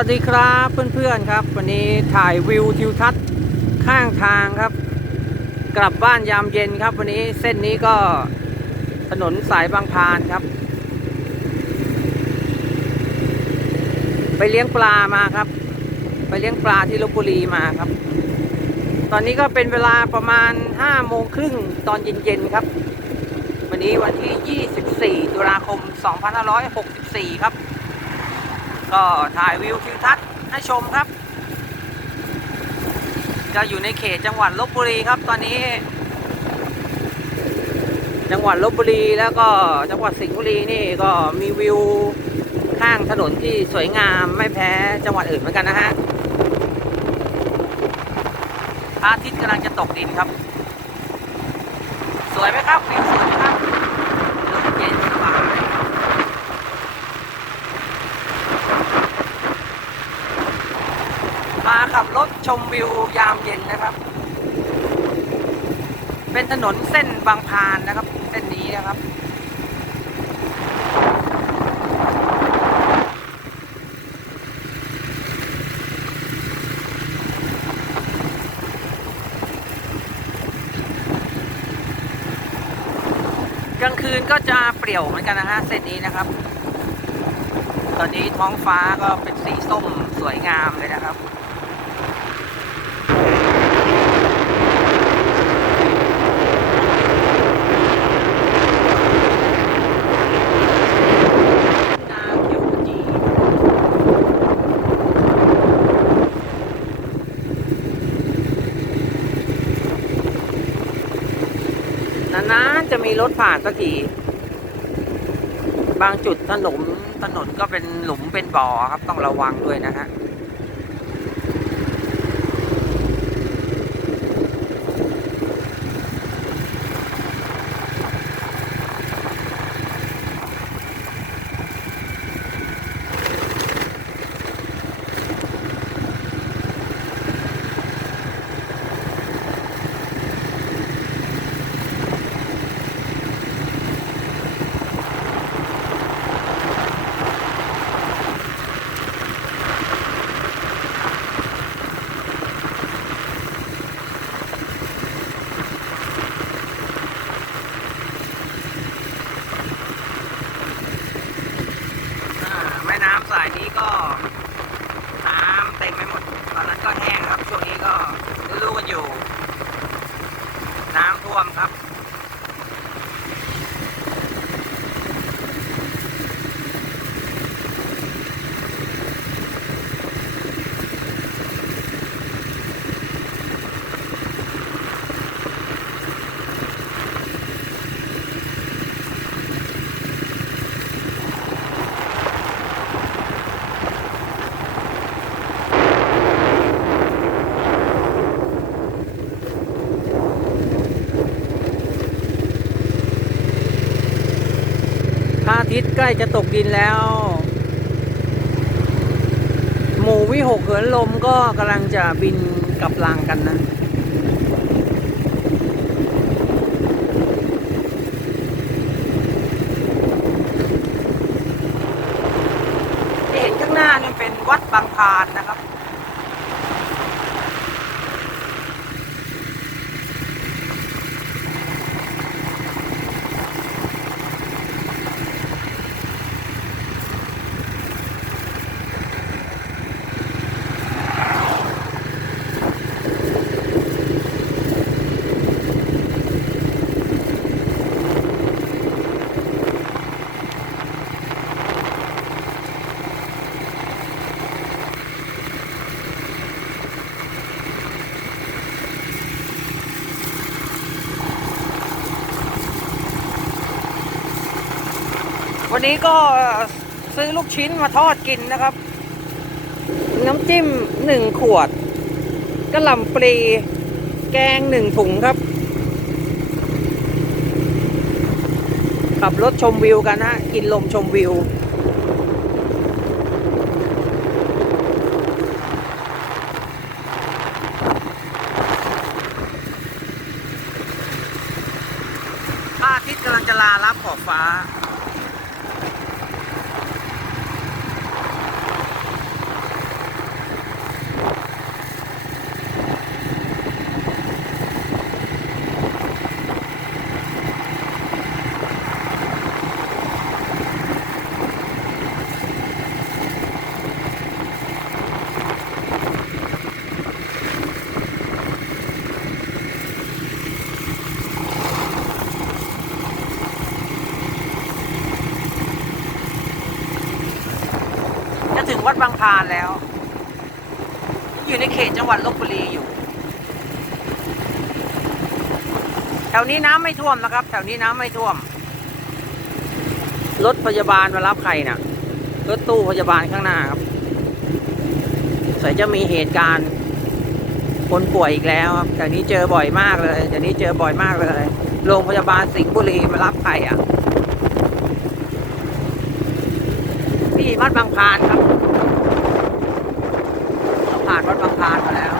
วัสดีครับเพื่อนๆครับ วันนี้ถ่ายวิวทิวทัศน์ข้างทางครับ กลับบ้านยามเย็นครับ วันนี้เส้นนี้ก็ถนนสายบางพานครับ ไปเลี้ยงปลามาครับ ไปเลี้ยงปลาที่ลบบุรีมาครับ ตอนนี้ก็เป็นเวลาประมาณ5โมงครึ่งตอนเย็นๆครับ วันนี้วันที่ 24 ตุลาคม 2564 ครับ ก็ถ่ายวิวทิวทัศน์ให้ชมครับ จะอยู่ในเขตจังหวัดลบบุรีครับตอนนี้ จังหวัดลบบุรีแล้วก็จังหวัดสิงห์บุรีนี่ก็มีวิวข้างถนนที่สวยงามไม่แพ้จังหวัดอื่นเหมือนกันนะฮะพระอาทิตย์กำลังจะตกดินครับ สวยไหมครับวิวลมเย็นสบาย มาขับรถชมวิวยามเย็นนะครับ เป็นถนนเส้นบางพานนะครับ เส้นนี้นะครับกลางคืนก็จะเปรี่ยวเหมือนกันนะฮะเส้นนี้นะครับ ตอนนี้ท้องฟ้าก็เป็นสีส้มสวยงามเลยนะครับ นาเขียวขจี นานๆจะมีรถผ่านสักทีบางจุดถนนถนนก็เป็นหลุมเป็นบ่อครับต้องระวังด้วยนะฮะ อ่าแม่น้ำสายนี้ก็น้ำเต็มไปหมด ตอนนั้นก็แห้งครับ ช่วงนี้ก็รู้ๆกันอยู่ น้ำท่วมครับ พระอา ทิตย์ใกล้จะตกดินแล้ว หมู่วิหกเหินลมก็กำลังจะบินกลับลังกันนะ ที่เห็นข้างหน้านี่เป็นวัดบางพานนะครับ วันนี้ก็ซื้อลูกชิ้นมาทอดกินนะครับ น้ำจิ้มหนึ่งขวดกระหล่ำปลีแกงหนึ่งถุงครับ ขับรถชมวิวกันฮะ กินลมชมวิวพระอาทิตย์กำลังจะลารับขอบฟ้า พ วัดบางพานแล้ว อยู่ในเขตจังหวัดลบบุรีอยู่ แถวนี้น้ำไม่ท่วมนะครับ แถวนี้น้ำไม่ท่วม รถพยาบาลมารับใครนะ่ะ รถตู้พยาบาลข้างหน้าครับสายจะมีเหตุการณ์คนป่วยอีกแล้วครับแถวนี้เจอบ่อยมากเลยแถวนี้เจอบ่อยมากเลย โรงพยาบาลสิงห์บุรีมารับใครอะนี่วัดบางพานครับเราผ่านวัดบางพานมาแล้ว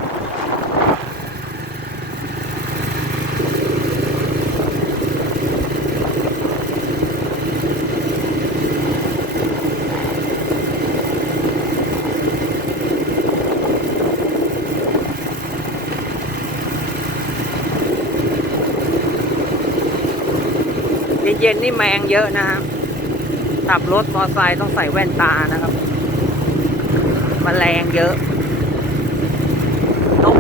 เย็นๆนี่แมงเยอะนะครับขับรถมอเตอร์ไซค์ต้องใส่แว่นตานะครับมแมลงเยอะนก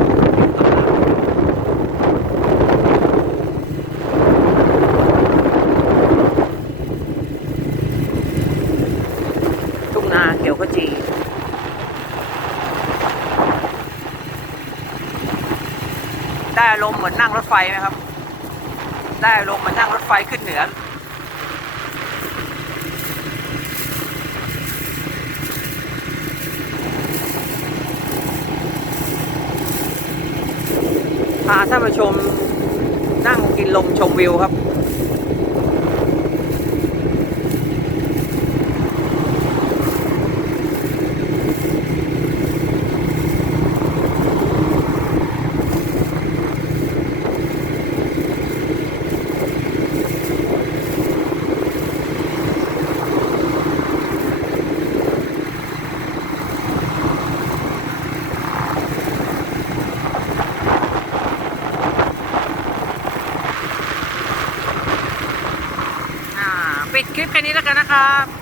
ทุ่งนาเขียวขจีได้อารมณ์เหมือนนั่งรถไฟไหมครับ ได้ลงมานั่งรถไฟขึ้นเหนือ พาท่านผู้ชมนั่งกินลมชมวิวครับ อ่า ปิดคลิปแค่นี้แล้วกันนะ ครับ